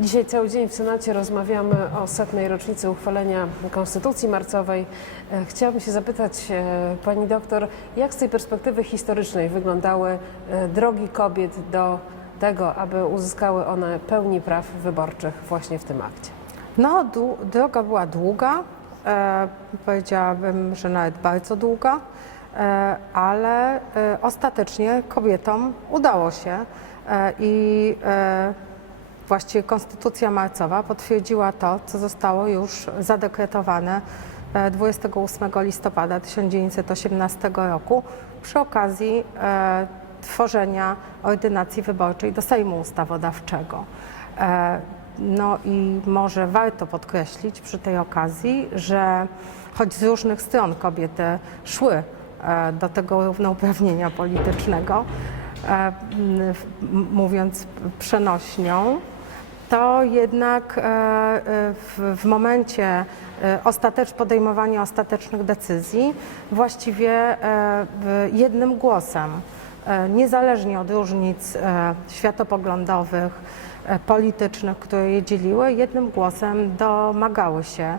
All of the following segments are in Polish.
Dzisiaj cały dzień w Senacie rozmawiamy o setnej rocznicy uchwalenia Konstytucji Marcowej. E, Chciałabym się zapytać e, Pani doktor, jak z tej perspektywy historycznej wyglądały e, drogi kobiet do tego, aby uzyskały one pełni praw wyborczych właśnie w tym akcie? No, droga była długa, e, powiedziałabym, że nawet bardzo długa, e, ale e, ostatecznie kobietom udało się i e, właściwie Konstytucja Marcowa potwierdziła to, co zostało już zadekretowane e, 28 listopada 1918 roku przy okazji e, tworzenia ordynacji wyborczej do Sejmu Ustawodawczego. E, No i może warto podkreślić przy tej okazji, że choć z różnych stron kobiety szły e, do tego równouprawnienia politycznego, e, mówiąc przenośnią, to jednak e, e, w, momencie e, podejmowania ostatecznych decyzji właściwie jednym głosem, niezależnie od różnic światopoglądowych, politycznych, które je dzieliły, jednym głosem domagały się,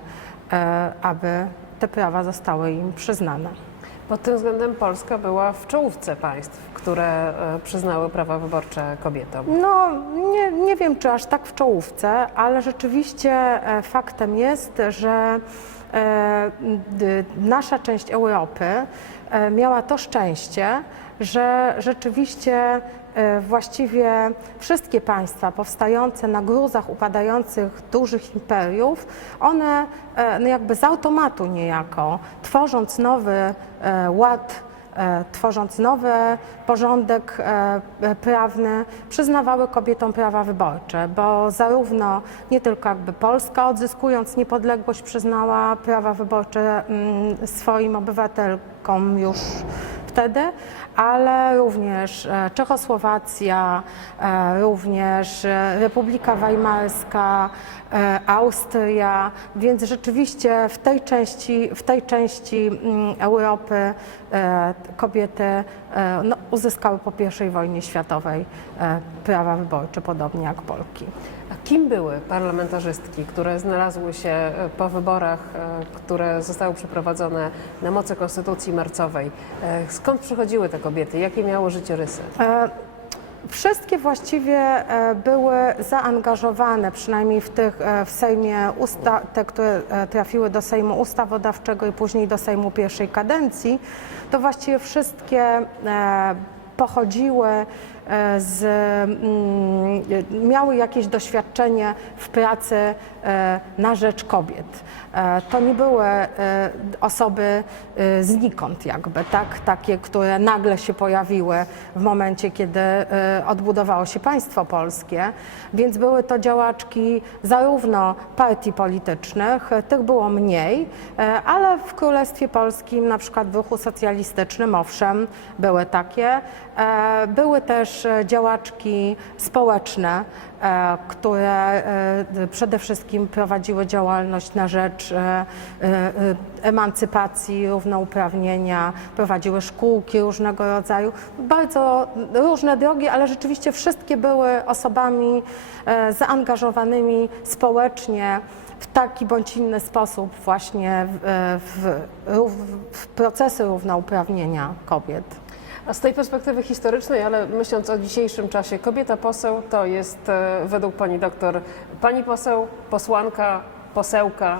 aby te prawa zostały im przyznane. Pod tym względem Polska była w czołówce państw, które e, przyznały prawa wyborcze kobietom. No, nie, nie wiem, czy aż tak w czołówce, ale rzeczywiście e, faktem jest, że e, nasza część Europy miała to szczęście, że rzeczywiście właściwie wszystkie państwa powstające na gruzach upadających dużych imperiów, one e, no jakby z automatu niejako, tworząc nowy e, ład e, tworząc nowy porządek e, e, prawny, przyznawały kobietom prawa wyborcze, bo zarówno nie tylko jakby Polska odzyskując niepodległość przyznała prawa wyborcze mm, swoim obywatelkom już wtedy, ale również e, Czechosłowacja, e, również e, Republika Weimarska, Austria, więc rzeczywiście w tej części, w tej części mm, Europy kobiety no, uzyskały po I wojnie światowej prawa wyborcze, podobnie jak Polki. Kim były parlamentarzystki, które znalazły się e, po wyborach, e, które zostały przeprowadzone na mocy Konstytucji Marcowej? E, Skąd przychodziły te kobiety? Jakie miały życiorysy? Wszystkie właściwie były zaangażowane, przynajmniej w tych w Sejmie, usta, te, które trafiły do Sejmu Ustawodawczego i później do Sejmu pierwszej kadencji, to właściwie wszystkie pochodziły z, mm, miały jakieś doświadczenie w pracy e, na rzecz kobiet. E, To nie były e, osoby e, znikąd jakby, tak? takie, które nagle się pojawiły w momencie, kiedy e, odbudowało się państwo polskie, więc były to działaczki zarówno partii politycznych, e, tych było mniej, e, ale w Królestwie Polskim, na przykład w ruchu socjalistycznym, owszem, były takie. E, Były też e, działaczki społeczne, e, które e, przede wszystkim prowadziły działalność na rzecz emancypacji, równouprawnienia, prowadziły szkółki różnego rodzaju. Bardzo różne drogi, ale rzeczywiście wszystkie były osobami zaangażowanymi społecznie w taki bądź inny sposób właśnie w, w, w procesy równouprawnienia kobiet. A z tej perspektywy historycznej, ale myśląc o dzisiejszym czasie, kobieta poseł to jest e, według pani doktor pani poseł, posłanka, posełka.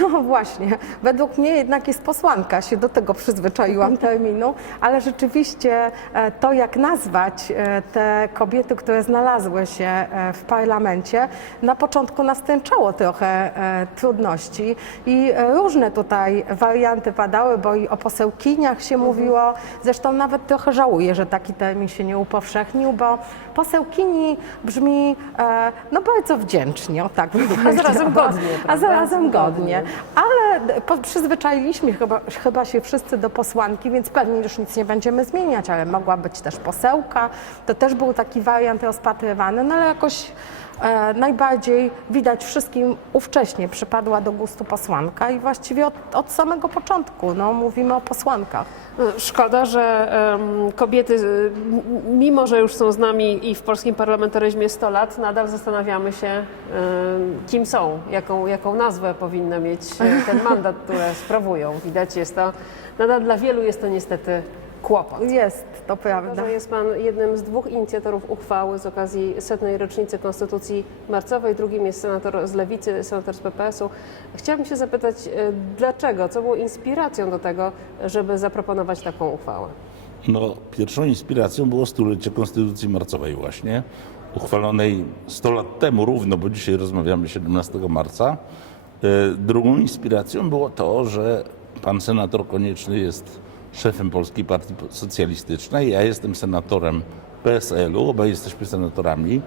No właśnie, według mnie jednak jest posłanka, się do tego przyzwyczaiłam terminu, ale rzeczywiście e, to, jak nazwać e, te kobiety, które znalazły się e, w parlamencie, na początku nastęczało trochę trudności i różne tutaj warianty padały, bo i o posełkiniach się mówiło. Zresztą nawet trochę żałuję, że taki termin się nie upowszechnił, bo posełkini brzmi no bardzo wdzięcznie, o tak bym A zarazem godnie, A zarazem godnie. Ale po- przyzwyczailiśmy chyba, chyba się wszyscy do posłanki, więc pewnie już nic nie będziemy zmieniać, ale mogła być też posełka. To też był taki wariant rozpatrywany, no ale jakoś najbardziej widać wszystkim ówcześnie przypadła do gustu posłanka i właściwie od, od samego początku no, mówimy o posłankach. Szkoda, że kobiety, mimo że już są z nami i w polskim parlamentaryzmie 100 lat, nadal zastanawiamy się, kim są, jaką, jaką nazwę powinny mieć e, ten mandat, który sprawują. Widać, jest to, nadal dla wielu jest to niestety kłopot. Jest, to prawda. Że jest Pan jednym z dwóch inicjatorów uchwały z okazji setnej rocznicy Konstytucji Marcowej, drugim jest senator z Lewicy, senator z PPS-u. Chciałabym się zapytać, e, dlaczego, co było inspiracją do tego, żeby zaproponować taką uchwałę? No, pierwszą inspiracją było stulecie Konstytucji Marcowej właśnie, uchwalonej 100 lat temu równo, bo dzisiaj rozmawiamy 17 marca. E, Drugą inspiracją było to, że pan senator Konieczny jest szefem Polskiej Partii Socjalistycznej, ja jestem senatorem PSL-u, obaj jesteśmy senatorami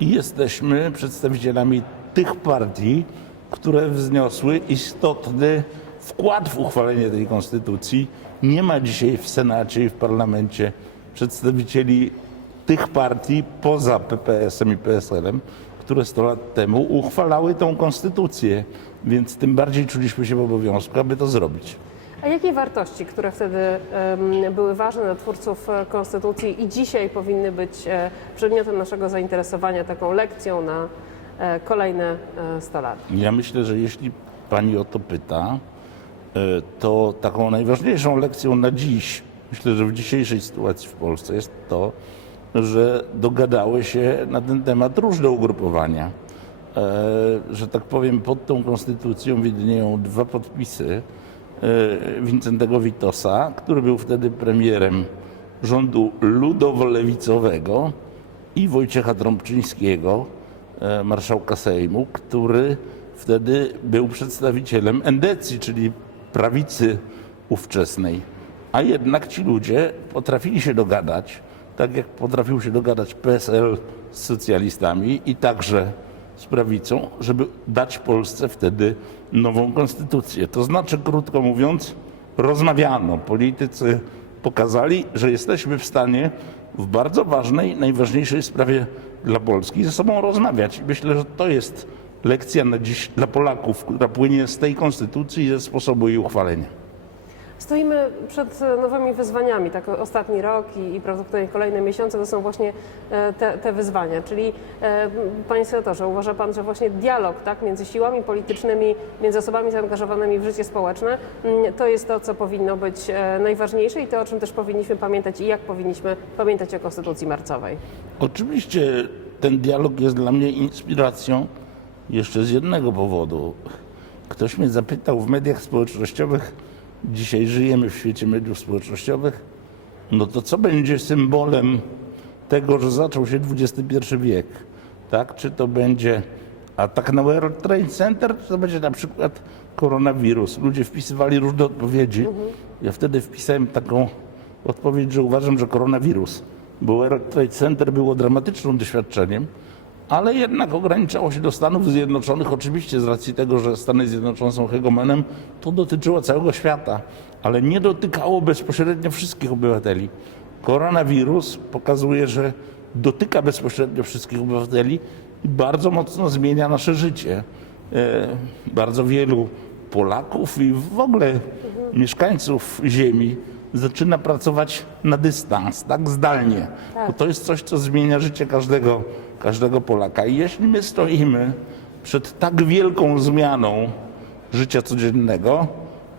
i jesteśmy przedstawicielami tych partii, które wzniosły istotny wkład w uchwalenie tej konstytucji. Nie ma dzisiaj w Senacie i w parlamencie przedstawicieli tych partii poza PPS-em i PSL-em, które 100 lat temu uchwalały tą konstytucję, więc tym bardziej czuliśmy się w obowiązku, aby to zrobić. A jakie wartości, które wtedy były ważne dla twórców e, Konstytucji i dzisiaj powinny być e, przedmiotem naszego zainteresowania, taką lekcją na e, kolejne e, 100 lat? Ja myślę, że jeśli pani o to pyta, to taką najważniejszą lekcją na dziś, myślę, że w dzisiejszej sytuacji w Polsce jest to, że dogadały się na ten temat różne ugrupowania. Że tak powiem, pod tą konstytucją widnieją dwa podpisy Wincentego Witosa, który był wtedy premierem rządu ludowo-lewicowego i Wojciecha Trąbczyńskiego, e, marszałka Sejmu, który wtedy był przedstawicielem endecji, czyli prawicy ówczesnej. A jednak ci ludzie potrafili się dogadać, tak jak potrafił się dogadać PSL z socjalistami i także z prawicą, żeby dać Polsce wtedy nową konstytucję. To znaczy, krótko mówiąc, rozmawiano. Politycy pokazali, że jesteśmy w stanie w bardzo ważnej, najważniejszej sprawie dla Polski ze sobą rozmawiać. Myślę, że to jest lekcja na dziś dla Polaków, która płynie z tej konstytucji i ze sposobu jej uchwalenia. Stoimy przed e, nowymi wyzwaniami, tak ostatni rok i, i prawdopodobnie kolejne miesiące to są właśnie e, te, te wyzwania, czyli e, Panie Senatorze, uważa Pan, że właśnie dialog tak, między siłami politycznymi, między osobami zaangażowanymi w życie społeczne, mm, to jest to, co powinno być najważniejsze i to, o czym też powinniśmy pamiętać i jak powinniśmy pamiętać o Konstytucji Marcowej. Oczywiście ten dialog jest dla mnie inspiracją jeszcze z jednego powodu. Ktoś mnie zapytał w mediach społecznościowych, dzisiaj żyjemy w świecie mediów społecznościowych, no to co będzie symbolem tego, że zaczął się XXI wiek? Tak? Czy to będzie atak na World Trade Center, czy to będzie na przykład koronawirus? Ludzie wpisywali różne odpowiedzi. Ja wtedy wpisałem taką odpowiedź, że uważam, że koronawirus, bo World Trade Center było dramatycznym doświadczeniem, ale jednak ograniczało się do Stanów Zjednoczonych. Oczywiście z racji tego, że Stany Zjednoczone są hegemonem, to dotyczyło całego świata, ale nie dotykało bezpośrednio wszystkich obywateli. Koronawirus pokazuje, że dotyka bezpośrednio wszystkich obywateli i bardzo mocno zmienia nasze życie. E, Bardzo wielu Polaków i w ogóle mieszkańców Ziemi zaczyna pracować na dystans, tak zdalnie. Bo to jest coś, co zmienia życie każdego, każdego Polaka. I jeśli my stoimy przed tak wielką zmianą życia codziennego,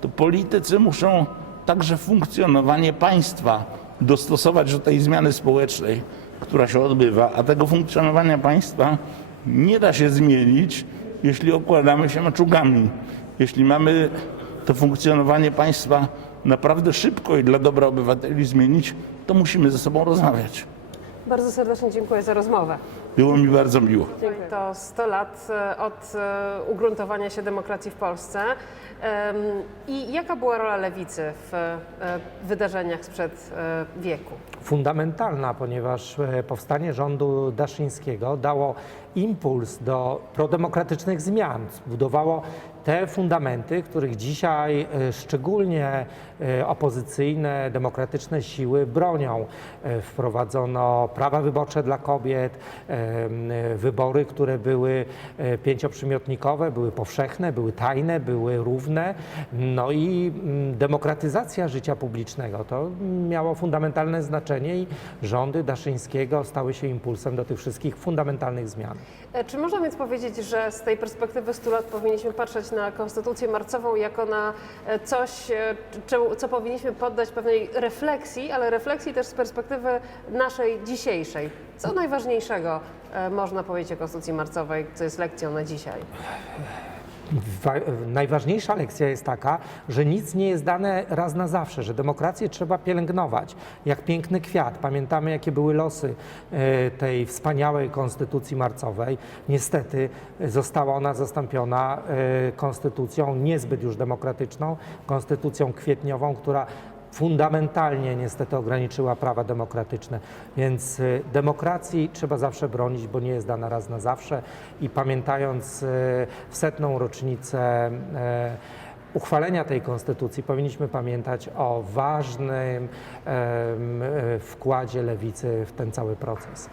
to politycy muszą także funkcjonowanie państwa dostosować do tej zmiany społecznej, która się odbywa, a tego funkcjonowania państwa nie da się zmienić, jeśli okładamy się maczugami. Jeśli mamy to funkcjonowanie państwa naprawdę szybko i dla dobra obywateli zmienić, to musimy ze sobą rozmawiać. Bardzo serdecznie dziękuję za rozmowę. Było mi bardzo miło. To 100 lat e, od e, ugruntowania się demokracji w Polsce. I jaka była rola lewicy w e, wydarzeniach sprzed wieku? fundamentalna, ponieważ powstanie rządu Daszyńskiego dało impuls do prodemokratycznych zmian, zbudowało te fundamenty, których dzisiaj e, szczególnie e, opozycyjne, demokratyczne siły bronią. E, Wprowadzono prawa wyborcze dla kobiet, wybory, które były pięcioprzymiotnikowe, były powszechne, były tajne, były równe. No i demokratyzacja życia publicznego to miało fundamentalne znaczenie i rządy Daszyńskiego stały się impulsem do tych wszystkich fundamentalnych zmian. E, Czy można więc powiedzieć, że z tej perspektywy 100 lat powinniśmy patrzeć na konstytucję marcową jako na e, coś, e, co powinniśmy poddać pewnej refleksji, ale refleksji też z perspektywy naszej dzisiejszej? Co najważniejszego można powiedzieć o konstytucji marcowej, co jest lekcją na dzisiaj? Wa- Najważniejsza lekcja jest taka, że nic nie jest dane raz na zawsze, że demokrację trzeba pielęgnować jak piękny kwiat. Pamiętamy, jakie były losy e, tej wspaniałej konstytucji marcowej. Niestety e, została ona zastąpiona e, konstytucją niezbyt już demokratyczną, konstytucją kwietniową, która fundamentalnie niestety ograniczyła prawa demokratyczne. Więc y, demokracji trzeba zawsze bronić, bo nie jest dana raz na zawsze. I pamiętając y, w setną rocznicę y, uchwalenia tej konstytucji, powinniśmy pamiętać o ważnym y, wkładzie lewicy w ten cały proces.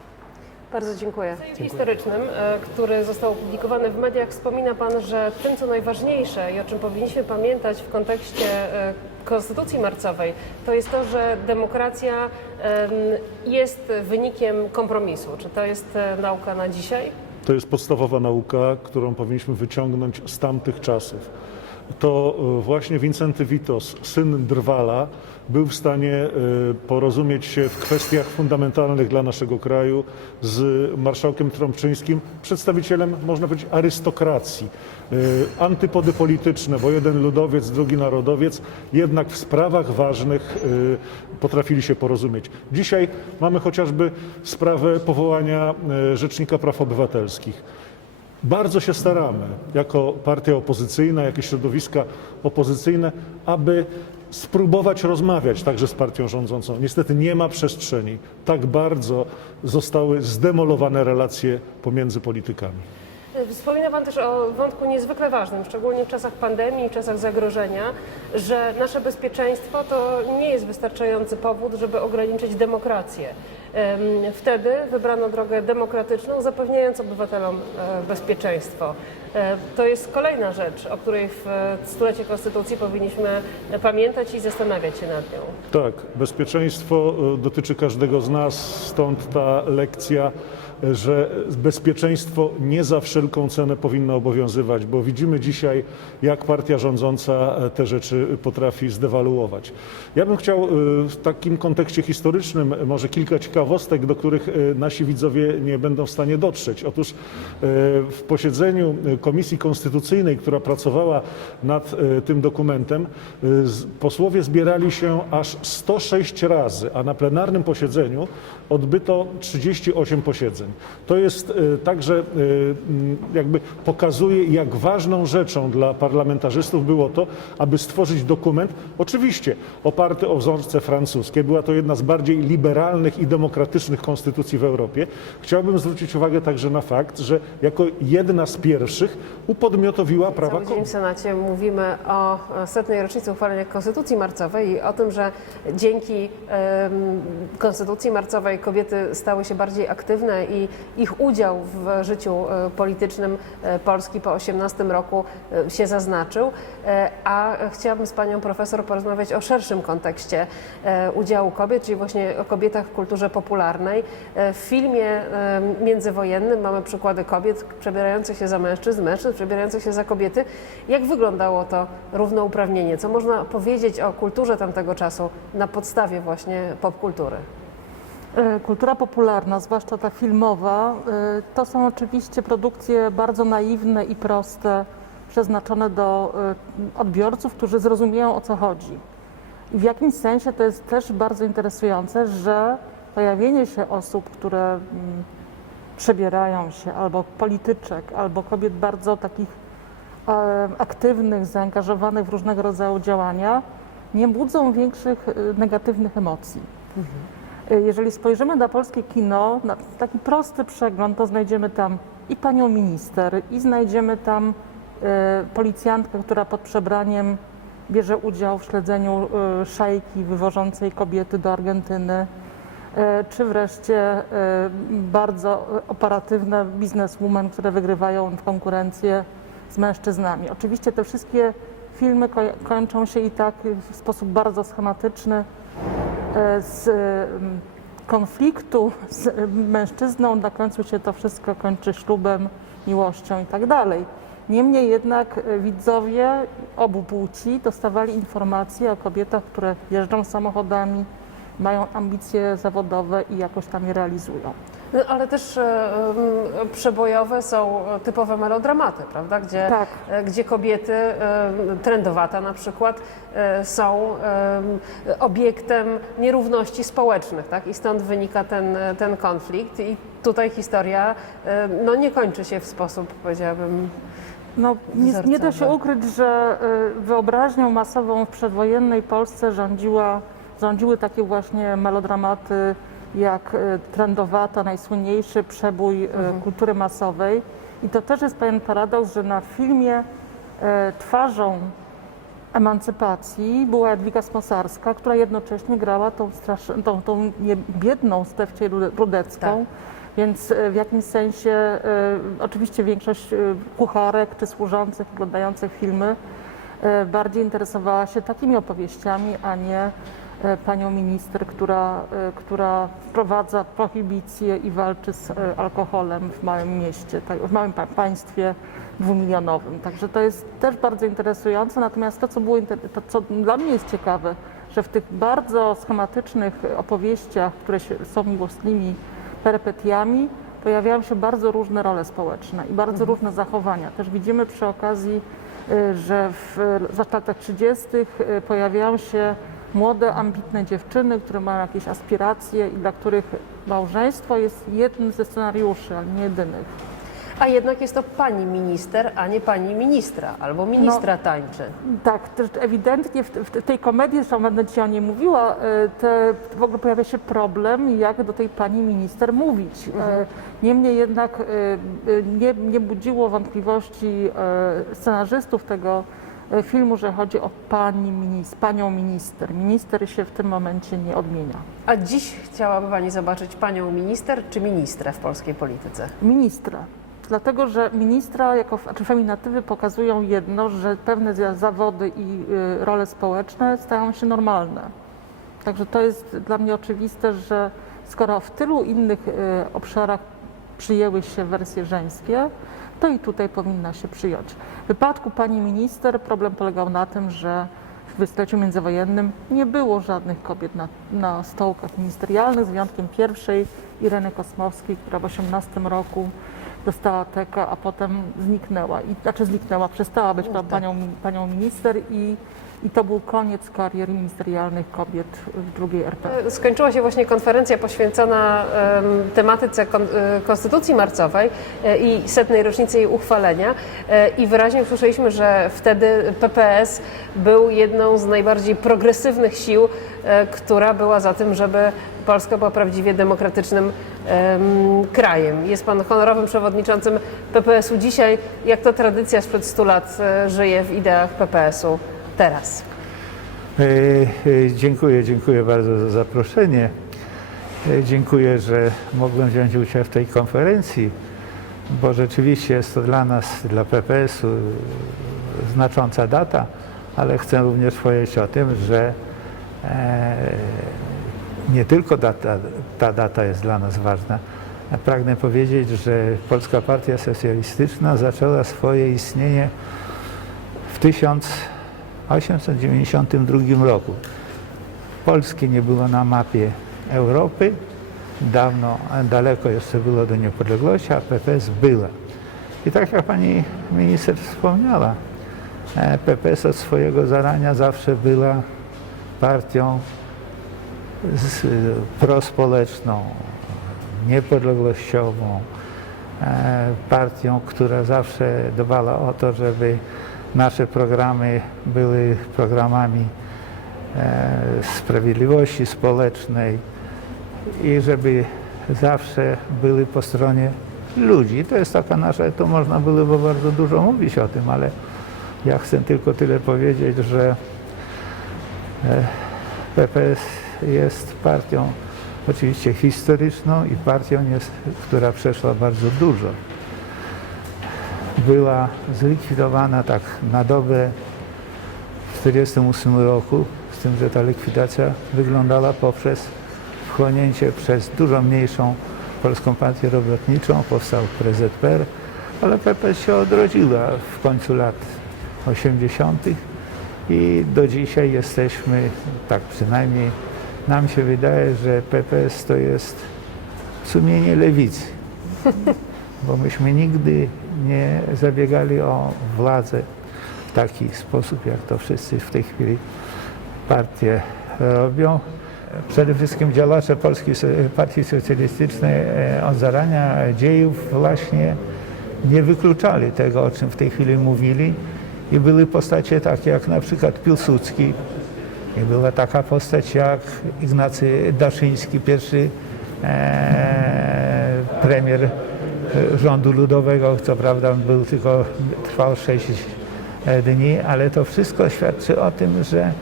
Bardzo dziękuję. W historycznym, e, który został opublikowany w mediach, wspomina Pan, że tym, co najważniejsze i o czym powinniśmy pamiętać w kontekście e, Konstytucji Marcowej, to jest to, że demokracja em, jest wynikiem kompromisu. Czy to jest e, nauka na dzisiaj? To jest podstawowa nauka, którą powinniśmy wyciągnąć z tamtych czasów. To e, właśnie Wincenty Witos, syn Drwala, był w stanie e, porozumieć się w kwestiach fundamentalnych dla naszego kraju z marszałkiem Trąbczyńskim, przedstawicielem, można powiedzieć, arystokracji. E, Antypody polityczne, bo jeden ludowiec, drugi narodowiec, jednak w sprawach ważnych potrafili się porozumieć. Dzisiaj mamy chociażby sprawę powołania Rzecznika Praw Obywatelskich. Bardzo się staramy, jako partia opozycyjna, jako środowiska opozycyjne, aby spróbować rozmawiać także z partią rządzącą. Niestety nie ma przestrzeni. Tak bardzo zostały zdemolowane relacje pomiędzy politykami. Wspomina Pan też o wątku niezwykle ważnym, szczególnie w czasach pandemii, w czasach zagrożenia, że nasze bezpieczeństwo to nie jest wystarczający powód, żeby ograniczyć demokrację. Wtedy wybrano drogę demokratyczną, zapewniając obywatelom e, bezpieczeństwo. E, To jest kolejna rzecz, o której w stulecie Konstytucji powinniśmy pamiętać i zastanawiać się nad nią. Tak, bezpieczeństwo e, dotyczy każdego z nas, stąd ta lekcja, że bezpieczeństwo nie za wszelką cenę powinno obowiązywać, bo widzimy dzisiaj, jak partia rządząca te rzeczy potrafi zdewaluować. Ja bym chciał w takim kontekście historycznym może kilka ciekawostek, do których e, nasi widzowie nie będą w stanie dotrzeć. Otóż e, w posiedzeniu e, Komisji Konstytucyjnej, która pracowała nad tym dokumentem, posłowie zbierali się aż 106 razy, a na plenarnym posiedzeniu odbyto 38 posiedzeń. To jest także jakby pokazuje, jak ważną rzeczą dla parlamentarzystów było to, aby stworzyć dokument, oczywiście oparty o wzorce francuskie. Była to jedna z bardziej liberalnych i demokratycznych konstytucji w Europie. Chciałbym zwrócić uwagę także na fakt, że jako jedna z pierwszych upodmiotowiła prawa Cały dzień w Senacie mówimy o setnej rocznicy uchwalenia Konstytucji Marcowej i o tym, że dzięki Konstytucji Marcowej kobiety stały się bardziej aktywne i ich udział w życiu e, politycznym e, Polski po 18 roku e, się zaznaczył. A chciałabym z panią profesor porozmawiać o szerszym kontekście udziału kobiet, czyli właśnie o kobietach w kulturze popularnej. E, W filmie e, międzywojennym mamy przykłady kobiet przebierających się za mężczyzn, mężczyzn przebierających się za kobiety. Jak wyglądało to równouprawnienie? Co można powiedzieć o kulturze tamtego czasu na podstawie właśnie popkultury? E, Kultura popularna, zwłaszcza ta filmowa, to są oczywiście produkcje bardzo naiwne i proste, przeznaczone do odbiorców, którzy zrozumieją o co chodzi. I w jakimś sensie to jest też bardzo interesujące, że pojawienie się osób, które mm, przebierają się, albo polityczek, albo kobiet bardzo takich aktywnych, zaangażowanych w różnego rodzaju działania, nie budzą większych e, negatywnych emocji. Y, Jeżeli spojrzymy na polskie kino, na taki prosty przegląd, to znajdziemy tam i panią minister, i znajdziemy tam y, policjantkę, która pod przebraniem bierze udział w śledzeniu y, szajki wywożącej kobiety do Argentyny, y, czy wreszcie y, bardzo operatywne bizneswomen, które wygrywają w konkurencję z mężczyznami. Oczywiście te wszystkie filmy ko- kończą się i tak w sposób bardzo schematyczny e, z konfliktu z mężczyzną, na końcu się to wszystko kończy ślubem, miłością i tak dalej. Niemniej jednak e, widzowie obu płci dostawali informacje o kobietach, które jeżdżą samochodami, mają ambicje zawodowe i jakoś tam je realizują. No, ale też e, em, przebojowe są typowe melodramaty, prawda? Gdzie, Tak. e, gdzie kobiety, e, trendowata na przykład, e, są em, obiektem nierówności społecznych, tak? I stąd wynika ten, ten konflikt. I tutaj historia e, no, nie kończy się w sposób, powiedziałabym, No, nie, nie da się ukryć, że wyobraźnią masową w przedwojennej Polsce rządziła, rządziły takie właśnie melodramaty jak y, Trendowata, najsłynniejszy przebój y, kultury masowej. I to też jest pewien paradoks, że na filmie y, twarzą emancypacji była Jadwiga Smosarska, która jednocześnie grała tą, strasz... tą, tą biedną Stefcię Rude- Rudecką. Tak. Więc e, w jakimś sensie e, oczywiście większość e, kucharek czy służących oglądających filmy e, bardziej interesowała się takimi opowieściami, a nie e, panią minister, która, e, która wprowadza prohibicję i walczy z e, alkoholem w małym mieście, tak, w małym pa- państwie dwumilionowym. Także to jest też bardzo interesujące. Natomiast to, co było to, co dla mnie jest ciekawe, że w tych bardzo schematycznych opowieściach, które są miłosnymi perypetiami, pojawiają się bardzo różne role społeczne i bardzo różne zachowania. Też widzimy przy okazji, y, że w zwłaszcza latach 30. y, pojawiają się młode, ambitne dziewczyny, które mają jakieś aspiracje i dla których małżeństwo jest jednym ze scenariuszy, ale nie jedynych. a jednak jest to pani minister, a nie pani ministra, albo ministra tańczy. Tak, ewidentnie w, w tej komedii, zresztą będę dzisiaj o niej mówiła, e, te, w ogóle pojawia się problem, jak do tej pani minister mówić. E, Niemniej jednak e, nie, nie budziło wątpliwości scenarzystów tego filmu, że chodzi o pani panią minister. Minister się w tym momencie nie odmienia. A dziś chciałaby pani zobaczyć panią minister czy ministra w polskiej polityce? Ministra. Dlatego, że ministra jako znaczy feminatywy pokazują jedno, że pewne za- zawody i y, role społeczne stają się normalne. Także to jest dla mnie oczywiste, że skoro w tylu innych y, obszarach przyjęły się wersje żeńskie, to i tutaj powinna się przyjąć. W wypadku pani minister problem polegał na tym, że w dwudziestoleciu międzywojennym nie było żadnych kobiet na, na stołkach ministerialnych, z wyjątkiem pierwszej Ireny Kosmowskiej, która w 18 roku dostała tekę, a potem zniknęła. I, znaczy zniknęła, przestała być pa- panią, panią minister i, i to był koniec karier ministerialnych kobiet w drugiej RP. E, Skończyła się właśnie konferencja poświęcona em, tematyce e, Konstytucji Marcowej e, i setnej rocznicy jej uchwalenia i wyraźnie usłyszeliśmy, że wtedy PPS był jedną z najbardziej progresywnych sił, która była za tym, żeby Polska była prawdziwie demokratycznym em, krajem. Jest Pan honorowym przewodniczącym PPS-u dzisiaj. Jak to tradycja sprzed 100 lat żyje w ideach PPS-u teraz? E, e, Dziękuję, dziękuję bardzo za zaproszenie. E, Dziękuję, że mogłem wziąć udział w tej konferencji, bo rzeczywiście jest to dla nas, dla PPS-u znacząca data, ale chcę również powiedzieć o tym, że nie tylko data, ta data jest dla nas ważna. Pragnę powiedzieć, że Polska Partia Socjalistyczna zaczęła swoje istnienie w 1892 roku. Polski nie było na mapie Europy. Dawno, daleko jeszcze było do niepodległości, a PPS była. I tak jak pani minister wspomniała, e, PPS od swojego zarania zawsze była partią z, prospołeczną, niepodległościową, e, partią, która zawsze dbała o to, żeby nasze programy były programami e, sprawiedliwości społecznej, i żeby zawsze byli po stronie ludzi. To jest taka nasza, to można byłoby bardzo dużo mówić o tym, ale ja chcę tylko tyle powiedzieć, że e, PPS jest partią oczywiście historyczną i partią, jest, która przeszła bardzo dużo. Była zlikwidowana tak na dobę w 1948 roku, z tym, że ta likwidacja wyglądała poprzez wchłonięcie przez dużo mniejszą Polską Partię Robotniczą, powstał PZPR, ale PPS się odrodziła w końcu lat 80. i do dzisiaj jesteśmy, tak przynajmniej nam się wydaje, że PPS to jest sumienie lewicy, bo myśmy nigdy nie zabiegali o władzę w taki sposób, jak to wszyscy w tej chwili partie robią. Przede wszystkim działacze Polskiej Partii Socjalistycznej e, od zarania dziejów właśnie nie wykluczali tego, o czym w tej chwili mówili i były postacie takie jak na przykład Piłsudski i była taka postać jak Ignacy Daszyński, pierwszy e, premier rządu ludowego, co prawda był tylko, trwał 6 dni, ale to wszystko świadczy o tym, że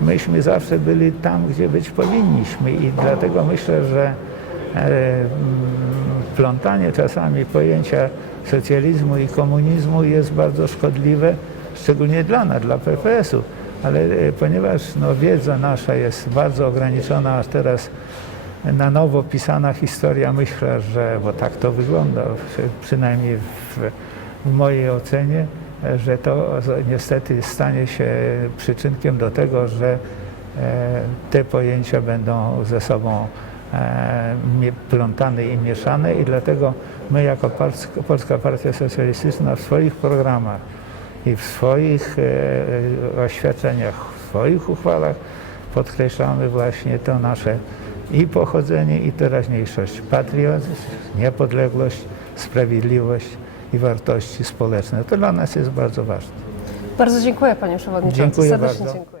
myśmy zawsze byli tam, gdzie być powinniśmy. I dlatego myślę, że e, mm, plątanie czasami pojęcia socjalizmu i komunizmu jest bardzo szkodliwe, szczególnie dla nas, dla PPS-u, ale e, ponieważ no, wiedza nasza jest bardzo ograniczona, aż teraz na nowo pisana historia, myślę, że, bo tak to wygląda, przy- przynajmniej w, w mojej ocenie, że to niestety stanie się przyczynkiem do tego, że e, te pojęcia będą ze sobą e, plątane i mieszane i dlatego my jako Polska, Partia Socjalistyczna w swoich programach i w swoich e, oświadczeniach, w swoich uchwałach podkreślamy właśnie to nasze i pochodzenie, i teraźniejszość, patriotyzm, niepodległość, sprawiedliwość i wartości społeczne. To dla nas jest bardzo ważne. Bardzo dziękuję panie przewodniczący. Dziękuję Serdecznie bardzo. dziękuję.